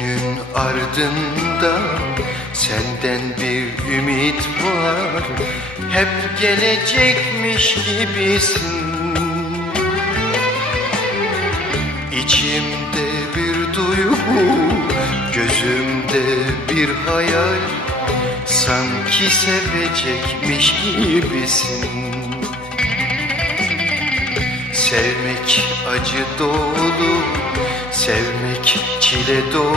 günün ardında senden bir ümit var. Hep gelecekmiş gibisin. İçimde bir duygu, gözümde bir hayal. Sanki sevecekmiş gibisin. Sevmek acı dolu, sevmek çile dolu.